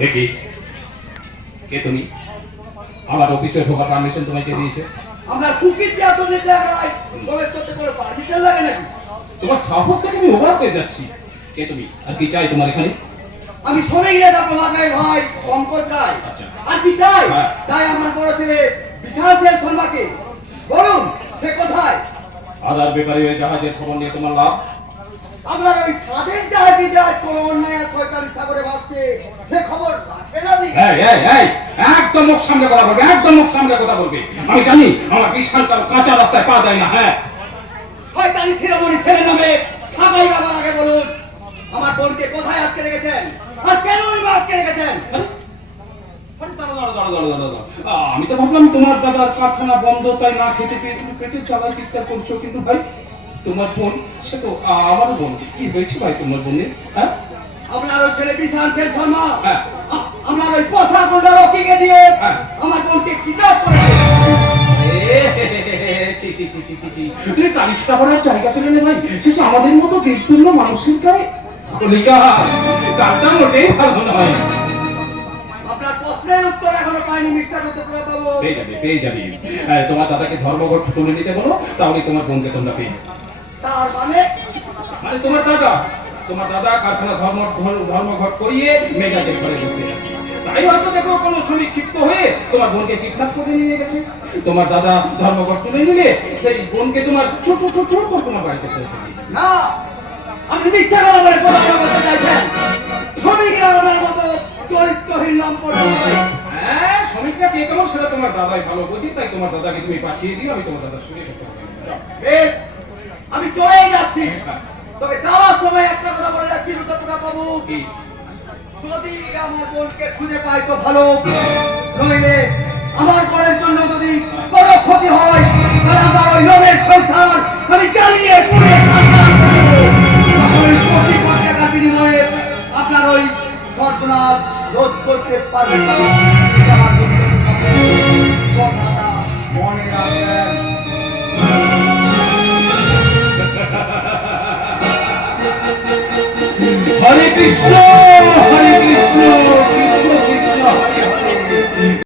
দেখি কে তুমি? আমার অফিসে ঢোকার পারমিশন তোমাকে দিয়েছে? আমরা কুকির দিয়ে তো নিতে লাগাই প্রবেশ করতে করে পারমিশন লাগে নাকি? তোমার সাহস থেকে আমি ওভার হয়ে যাচ্ছি। কে তুমি আর কি চাই তোমার এখানে? আমি শ্রমিক নেতা প্রভাত রায় ভাই পঙ্কজ রায়। আচ্ছা। আর কি চাই? হ্যাঁ। চাই আমার বড় ছেলে বিশাল সেন শর্মাকে। বলুন সে কোথায়? আদার ব্যাপারে ওই জাহাজের খবর নিয়ে তোমার লাভ? আপনার ওই স্বাধীন জাহাজে যায় কোন অন্যায় সরকারি সাগরে ভাসছে সে খবর রাখেন আপনি? এই এই এই একদম মুখ সামনে কথা বলবে, একদম মুখ সামনে কথা বলবে। আমি জানি আমার বিশাল কারো কাঁচা রাস্তায় পা দেয় না। হ্যাঁ, শয়তানি শিরোমণি ছেলে নামে সাবাই আবার আগে বলুন আমার বোনকে কোথায় আটকে রেখেছেন আর কেনই বা আটকে রেখেছেন? আরে দাঁড়াও, দাঁড়াও, দাঁড়াও, দাঁড়াও, দাঁড়াও, দাঁড়াও। আমি তো ভাবলাম তোমার দাদার কারখানা বন্ধ, তাই না খেতে পেয়ে তুমি পেটের জ্বালায় চিৎকার করছো। কিন্তু ভাই তোমার বোন সে তো আমারও বোন। কি হয়েছে ভাই তোমার বোনের? হ্যাঁ, আপনার ওই ছেলে বিশাল সেন শর্মা হ্যাঁ। আমার ওই পোষা গুন্ডা রকিকে দিয়ে হ্যাঁ। আমার বোনকে কিডন্যাপ করেছে। তুমি কালিশটা করার জায়গা তুলে নে ভাই। শেষে আমাদের মতো দেবতুল্য মানুষের গায়ে কলিকা কারটা মোটেই ভালো নয়। আপনার প্রশ্নের উত্তর এখনো পাইনি মিস্টার উত্তরপ্রতাপ বাবু। পেয়ে যাবে, পেয়ে যাবে। তোমার দাদাকে ধর্মঘট তুলে নিতে বলো, তাহলে তোমার বোনকে তোমরা পেয়ে যাবে। তার মানে মানে তোমার দাদা কারখানা ধর্মঘট করিয়ে মেজাজের ঘরে বসে আছে। তাই হয়তো দেখো কোনো শ্রমিক ক্ষিপ্ত হয়ে তোমার বোনকে কিডন্যাপ করে নিয়ে গেছে। তোমার দাদা ধর্মঘট তুলে নিলে সেই বোনকে তোমার ছোট ছোট ছোট করে তোমার বাড়িতে পৌঁছে দিই। না আপনি মিথ্যা কথা বলে প্রতারণা করতে চাইছেন। শ্রমিকরা আমার মতো চরিত্রহীন লম্পট নয়। হ্যাঁ, শ্রমিকরা কে কেমন সেটা তোমার দাদাই ভালো বোঝে। তাই তোমার দাদাকে তুমি পাঠিয়ে দিও, আমি তোমার দাদার সঙ্গে কথা বলবো। বেশ আমি চলেই যাচ্ছি। তবে যাওয়ার সময় একটা কথা বলে যাচ্ছি উত্তরপ্রতাপ বাবু, কি? যদি আমার বোনকে খুঁজে পাই তো ভালো, নইলে আমার বোনের জন্য যদি কোনো ক্ষতি হয় তাহলে আমার ওই লোভের সংসার আমি জ্বালিয়ে পুড়িয়ে ছাড়খার করে দেব। তখন ওই কোটি কোটি টাকার বিনিময়ে আপনার ওই সর্বনাশ রোধ করতে পারবেন না। কথাটা মনে রাখবেন। হরে কৃষ্ণ।